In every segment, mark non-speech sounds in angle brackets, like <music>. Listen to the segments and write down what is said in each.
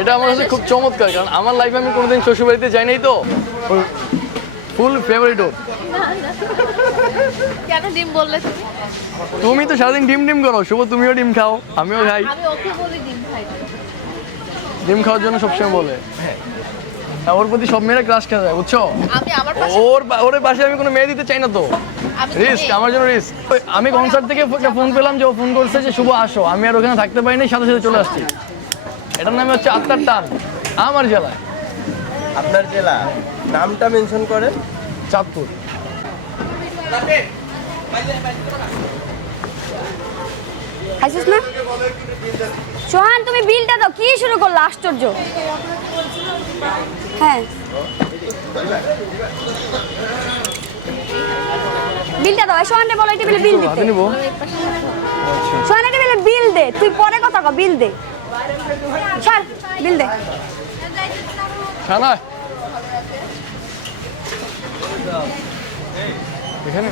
এটা আমার কাছে খুব চমৎকার কারণ আমার লাইফে আমি কোনোদিন শ্বশুর বাড়িতে যাই নাই তো ফুল ফেভারিট ওর। কেন ডিম বললে তুমি? তুমি তো সারাদিন ডিম ডিম করো শুভ তুমিও ডিম খাও আমিও খাই। আমি ওকে বলি ডিম খাই ডিম খাওয়ার জন্য সবসময় বলে। ওর প্রতি সব মেয়েরা ক্রাশ খেয়ে যায় বুঝছ? ওর ওর পাশে আমি কোনো মেয়ে দিতে চাই না তো। রিস্ক আমার জন্য রিস্ক আমি কনসার্ট থেকে ফোন পেলাম যে ও ফোন করছে যে শুভ আসো। আমি আর ওখানে থাকতে পারিনি সাথে সাথে চলে আসছি। এটার নামে হচ্ছে আত্মার টান আমার জেলায় আপনার জেলা নামটা মেনশন করে। চাঁদপুর। খাইছিস না? সোহান তুমি বিলটা দাও কি শুরু করল? আশ্চর্য। হ্যাঁ। বিলটা দাও এই সোহানরে বলো এই বিল দিতে। নিবো। সোহান এই বিল দে তুই পরে কথা কও বিল দে। সর বিল দে এখানে?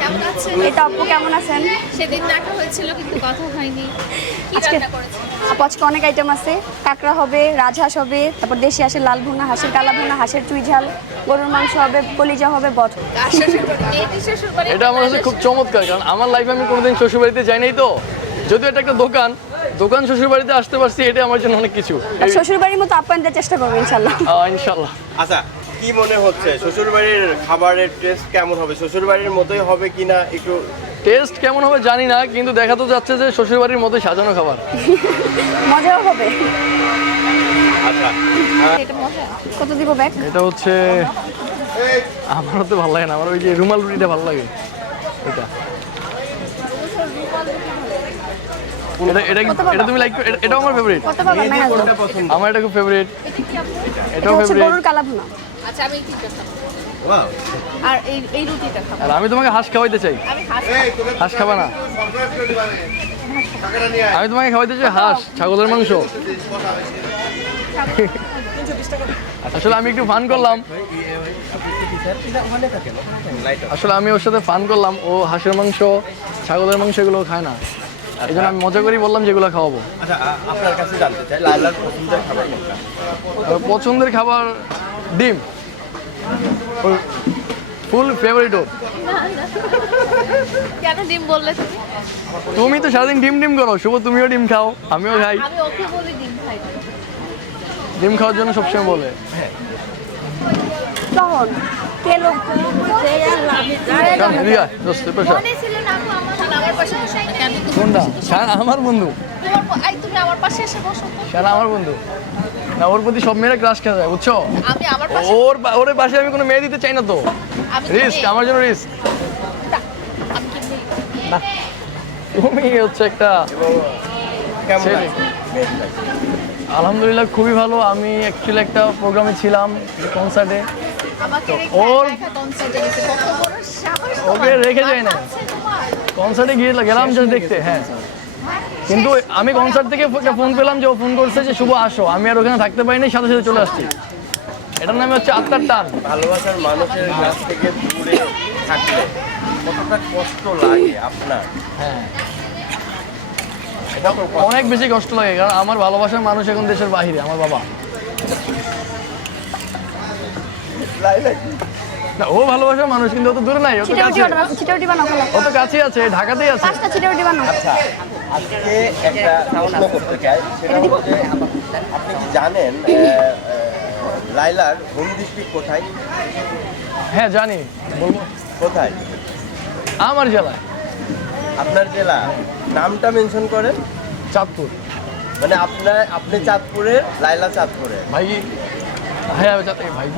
কেমন আছেন এটা আপু কেমন আছেন? সেদিন দেখা হয়েছিল কিন্তু কথা হয়নি। কি আজকে রান্না করেছেন? আপু আজকে অনেক আইটেম আছে। কাঁকড়া হবে রাজহাঁস হবে তারপর দেশি হাঁসের লাল ভুনা হাঁসের কালা ভুনা হাঁসের চুই ঝাল গরুর মাংস হবে কলিজা হবে বট এটা আমার কাছে খুব চমৎকার কারণ আমার লাইফে আমি কোনোদিন শ্বশুর বাড়িতে যাই নাই তো। যদিও এটা একটা দোকান দোকান শ্বশুর বাড়িতে আসতে পারছি এটা আমার জন্য অনেক কিছু। শ্বশুর বাড়ির মতো আপ্যায়ন দেওয়ার চেষ্টা করব ইনশাল্লাহ। ইনশাল্লাহ। আচ্ছা কি মনে হচ্ছে? শ্বশুরবাড়ির খাবারের টেস্ট কেমন হবে? শ্বশুরবাড়ির মতোই হবে কিনা একটু? টেস্ট কেমন হবে জানি না কিন্তু দেখা তো যাচ্ছে যে শ্বশুর বাড়ির মতোই সাজানো খাবার। <laughs> মজাও হবে। আচ্ছা এটা কত দিব ব্যাগ? এটা হচ্ছে আমারও তো ভালো লাগে না আমার ওই যে রুমাল রুটিটা ভালো লাগে। এটা। এটা এটা তুমি লাইক এটাও আমার ফেভারিট আমার এটা খুব ফেভারিট এটা ফেভারিট গরুর কালা আচ্ছা আমি এই তিনটা খাব। Wow. আর এই এই রুটিটা খাব। আর আমি তোমাকে হাঁস খাওয়াইতে চাই। হাঁস হাঁস খাবা না। আমি তোমাকে খাওয়াইতে চাই হাঁস ছাগলের মাংস। আসলে আমি একটু ফান করলাম। আসলে আমি ওর সাথে ফান করলাম। ও হাঁসের মাংস ছাগলের মাংস এগুলো খায় না। এই জন্য আমি মজা করেই বললাম যেগুলো খাওয়াবো। আচ্ছা আপনার কাছে জানতে চাই লালার পছন্দের খাবার পছন্দের খাবার ডিম। ফুল ফেভারিট ওর কেন ডিম বললে তুমি? তুমি তো সারাদিন ডিম ডিম করো শুভ তুমিও ডিম খাও আমিও খাই। আমি ওকে বলি ডিম খাই ডিম খাওয়ার জন্য সবসময় বলে। তখন কোনটা? শান আমার বন্ধু। তুমি আমার পাশে এসে বসো তো। আমার বন্ধু। না ওর প্রতি সব মেয়েরা ক্রাশ খেয়ে যায় বুঝছ? আমি আমার পাশে ওর ওর পাশে আমি কোনো মেয়ে দিতে চাই না তো। রিস্ক আমার জন্য রিস্ক আমি কি মেয়ে? না। তুমি হচ্ছে একটা? আলহামদুলিল্লাহ খুবই ভালো। আমি অ্যাকচুয়ালি একটা প্রোগ্রামে ছিলাম কনসার্টে ওর- ওকে রেখে যায় না। কনসার্টে গিয়ে গেলাম যে দেখতে হ্যাঁ। কিন্তু আমি কনসার্ট থেকে ফোন পেলাম যে ও ফোন করছে যে শুভ আসো। আমি আর ওখানে থাকতে পারিনি সাথে সাথে চলে আসছি। এটার নামে হচ্ছে আত্মার টান। ভালোবাসার মানুষের কাছ থেকে দূরে থাকলে কতটা কষ্ট লাগে আপনার? হ্যাঁ। এটা অনেক বেশি কষ্ট লাগে কারণ আমার ভালোবাসার মানুষ এখন দেশের বাহিরে আমার বাবা? না ও ভালোবাসার মানুষ কিন্তু ও তো দূরে নাই ও তো কাছে ছিটাউটি বানাও খালা ও তো কাছেই আছে ঢাকাতেই আছে। পাঁচটা ছিটাউটি বানাও। আচ্ছা আজকে একটা প্রশ্ন করতে চাই সেটা হলো যে আপনি কি জানেন লাইলার হোম ডিস্ট্রিক্ট কোথায়? হ্যাঁ জানি। বলব? কোথায়? আমার জেলায়। আপনার জেলা? নামটা মেনশন করেন। চাঁদপুর। মানে আপনার আপনি চাঁদপুরের লাইলা চাঁদপুরে ভাই হ্যাঁ ভাই